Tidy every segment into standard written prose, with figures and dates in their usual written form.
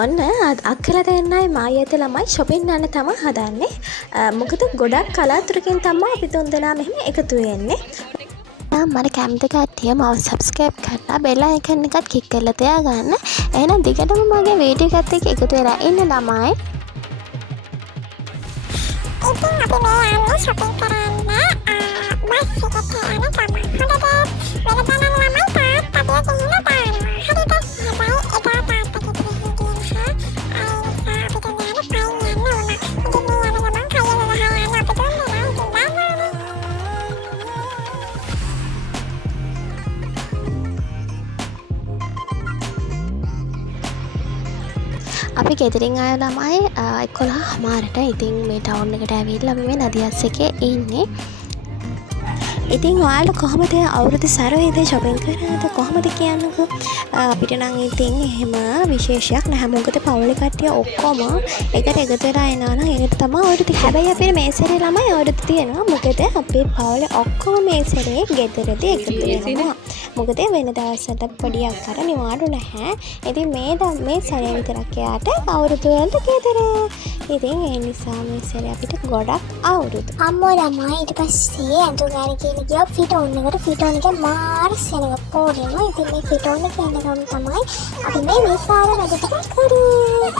ඔන්න අක්කලා දෙන්නයි මායත ළමයි shopping යන්න තමයි හදන්නේ. මොකද ගොඩක් කලාතුරකින් තමයි අපි තුන්දෙනා මෙහෙම එකතු වෙන්නේ. මට කැමති කට්ටිය මාව subscribe කරලා bell icon එකත් click කරලා තියාගන්න. එහෙනම් දිගටම මගේ වීඩියෝ එකත් එක්ක එකතු වෙලා ඉන්න ළමයි. ඉතින් අපි මේ යන්නේ shopping කරන්න බස් එකට යන ගමන්. හොඳද? වෙන ගමන් ළමයි තාත් අපිව ගිහින් දානවා. හරිද? හැබැයි එදා තාත්තගේ ගිහින් තියෙනවා. ඒ නිසා අපිට දැන් පයින් යන්න ඕන. ඉතින් මේ යන ගමන් කය වෙලා යන්න අපිට වෙනවා. ඉතින් දානවා. අපි ගෙදරින් ආය ළමයි 11:00ට ඉතින් මේ ටවුන් එකට ඇවිල්ලා අපි මේ නදියස් එකේ ඉන්නේ. ඉතින් ඔයාලා කොහොමද අවුරුදු සැරේදී shopping කරනද කොහොමද කියන්නකෝ? අපිට නම් ඉතින් එහෙම විශේෂයක් නැහැ. මොකද පවුලේ කට්ටිය ඔක්කොම එකට එකතු වෙලා එනවා නම් ඒකට තමයි අවුරුදු. හැබැයි අපේ මේ සැරේ ළමයි අවුරුදු තියෙනවා. මොකද අපේ පවුලේ ඔක්කොම මේ සැරේ ගෙදරදී එකතු වෙනවා. මොකද වෙන දවස්වලට පොඩියක් අර නිවාඩු නැහැ. ඉතින් මේ සැරේ විතරක් එයාට අවුරුදු වලට ගෙදර. ඉතින් ඒ නිසා මේ සැරේ අපිට ගොඩක් අවුරුදු. අම්මෝ ළමයි ඊට පස්සේ අඳුර ගන්න කියන ගියා ෆිටෝන් එකට. ෆිටෝන් එක මාර සෙනග පොරෙනවා. ඉතින් මේ ෆිටෝන් එක ඉන්නකම් තමයි අපි මේ විශාල වැඩ ටික කරේ.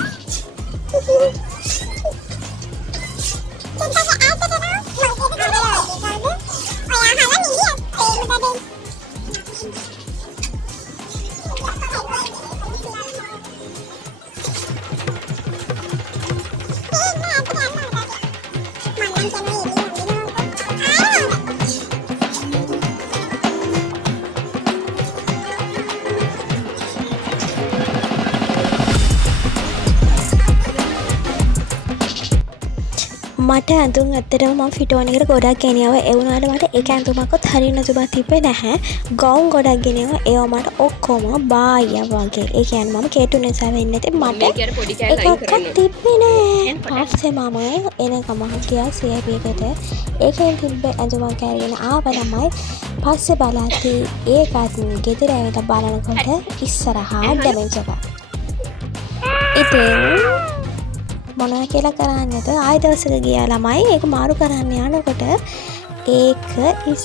මට ඇඳුම් ඇත්තටම මම ෆිටෝන් එකට ගොඩක් ගෙනියව. ඒ වුණාට මට එක ඇඳුමක්වත් හරියන ඇඳුමක් තිබ්බේ නැහැ. ගවුම් ගොඩක් ගෙනියව. ඒවා මට ඔක්කොම බාය වගේ. ඒ කියන්නේ මම කේතු නිසා වෙන්නේ නැති මට එකක්වත් තිබ්බේ නැහැ. පස්සේ මම එන ගමන් ගියා CIP එකට. ඒකෙන් තිබ්බ ඇඳුමක් අරගෙන ආව ළමයි. පස්සේ බලද්දී ඒකත් ගෙදර ඇවිල්ලා බලනකොට ඉස්සරහා ඩැමේජ් එකක්. ඉතින් මොනවා කියලා කරන්නද? ආයෙ දවසක ගියා ළමයි ඒක මාරු කරන්න යනකොට ඒක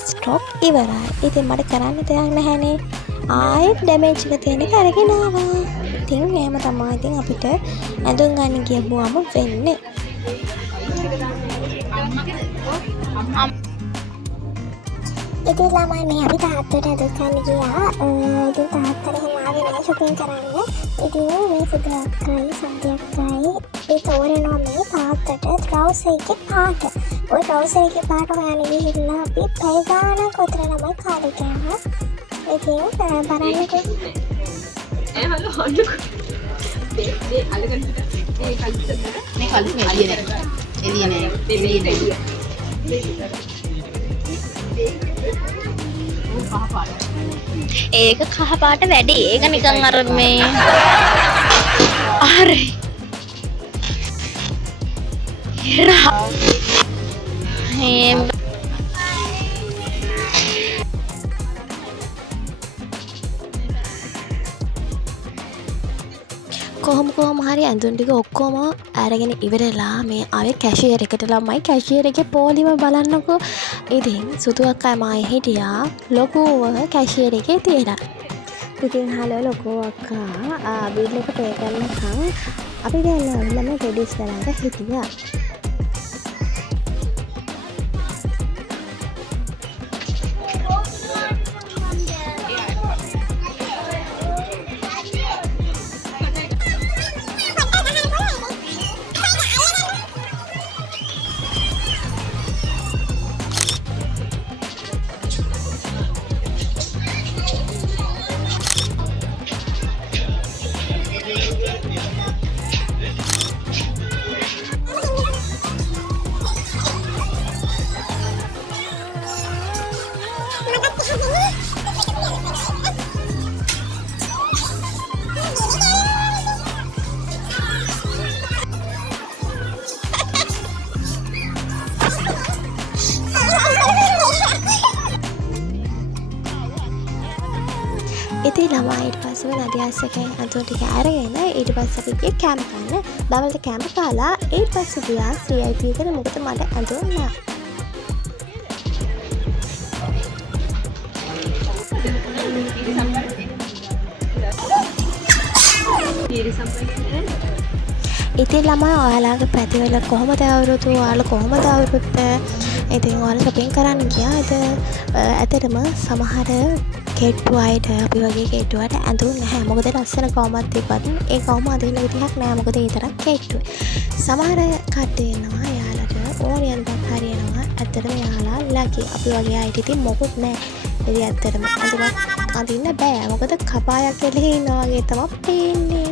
ස්ටොක් ඉවරයි. ඉතින් මට කරන්න දෙයක් නැහැනේ. ආයෙ ඩැමේජ් එක තියෙන එක අරගෙන ආවා. ඉතින් එහෙම තමයි ඉතින් අපිට ඇඳුම් ගන්න ගියපුවම වෙන්නේ. ඉතින් ළමයි මේ අපි තාත්තට ඇඳුම් ගන්න ගියා. ඉතින් තාත්තට එහෙම ආවේ නැහැ shopping කරන්න. ඉතින් මේ සුදු අක්කයි සන්ධි අක්කයි ඒ තෝරනවා මේ තාත්තට trouser එකේ පාට. ওই trouser එකේ පාට හොයන්න ගිහිල්ලා අපි පැය ගානක් උතර ළමයි කාලේ ගියා. ඉතින් බලන්නකෝ. හලෝ හොන්නකෝ. මේ අලගන්න මේ කල්පිට මේ කල්පිට එළිය නෑ. ඒක කහ පාට වැඩි. ඒක නිකන් අර මේ හරි කොහොම හරි ඇඳුම් ටික ඔක්කොම අරගෙන ඉවරලා මේ ආවේ කැෂියර් එකට ළමයි. කැෂියර් එකේ පොලිම බලන්නකෝ. ඉතින් සුදු අක්කා මායි හිටියා ලොකුව කැෂියර් එකේ තියලා. ඉතින් හලෝ ලොකු අක්කා බිල් එක පේ කරනකම් අපි දැන් ළමයි රෙඩිස් කරලා හිටියා. ඉතින් ළමයි ඊට පස්සෙම නදියාස් එකෙන් ඇඳුම් ටික අරගෙන ඊට පස්සේ අපි ගියේ කැම්ප් ගන්න. දවල්ට කැම්ප් කාලා ඊට පස්සේ ගියා CIP එකට. මොකද මට ඇඳුම් නෑ. ඉතින් ළමයි ඔයාලගේ පැතිවල කොහොමද අවුරුදු? ඔයාලා කොහොමද අවුරුද්ද? ඉතින් ඔයාලා shopping කරන්න ගියාද? ඇත්තටම සමහර කෙට්ටු අයට අපි වගේ කෙට්ටු අයට ඇඳුම් නැහැ. මොකද ලස්සන ගවුමක් තිබ්බත් ඒ ගවුම අදින්න විදිහක් නැහැ. මොකද ඒ තරම් කෙට්ටුයි. සමහර කට්ටිය ඉන්නවා යාලට ඕනියන් එකක් හරියනවා. ඇත්තටම යාලා ලකි. අපි වගේ අයට ඉතින් මොකුත් නැහැ. ඉතින් ඇත්තටම ඇඳුමක් අදින්න බෑ. මොකද කපායක් එළියේ ඉන්නා වගේ තමයි පේන්නේ.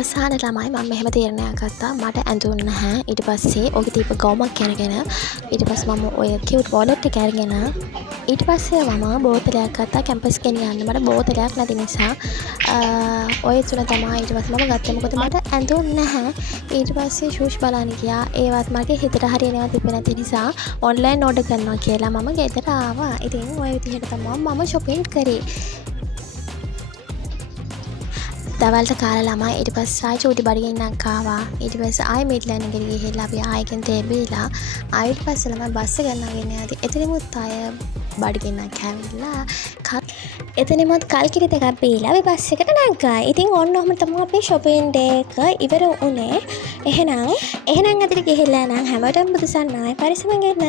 අවසාන ළමයි මම මෙහෙම තීරණයක් ගත්තා. මට ඇඳුම් නැහැ. ඊට පස්සේ ඔගේ තිබ්බ ගවුමක් අරගෙන ඊට පස්සේ මම ඔය කියුට් වොලට් එක අරගෙන ඊට පස්සේ මම බෝතලයක් ගත්තා කැම්පස් ගෙනියන්න. මට බෝතලයක් නැති නිසා ඔය තුන තමයි ඊට පස්සේ මම ගත්තේ. මොකද මට ඇඳුම් නැහැ. ඊට පස්සේ ෂූස් බලන්න ගියා. ඒවත් මගේ හිතට හරියනවා තිබ්බේ නැති නිසා ඔන්ලයින් ඕඩර් කරනවා කියලා මම ගෙදර ආවා. ඉතින් ඔය විදිහට තමයි මම shopping කරේ. දවල්ට කාලා ළමයි ඊට පස්සේ ආයි චූටි බඩගින්නක් ආවා. ඊට පස්සේ ආයි මිඩ්ලෑන්ඩ් එකට ගිහිල්ලා අපි ආයෙකින් තේ බීලා ආයෙත් පස්සේ ළමයි බස් එක ගන්නගෙන යද්දි එතනිමුත් ආය බඩගින්නක් ඇවිල්ලා එතනිමුත් කල්කිරි දෙකක් බීලා අපි බස් එකට නැග්ගා. ඉතින් ඔන්න ඔහම තමයි අපේ shopping day එක ඉවර වුණේ. එහෙනම් අදට ගිහිල්ලා නම් හැමෝටම බුදුසන් ආයි පරිස්සමෙන් ඉන්න.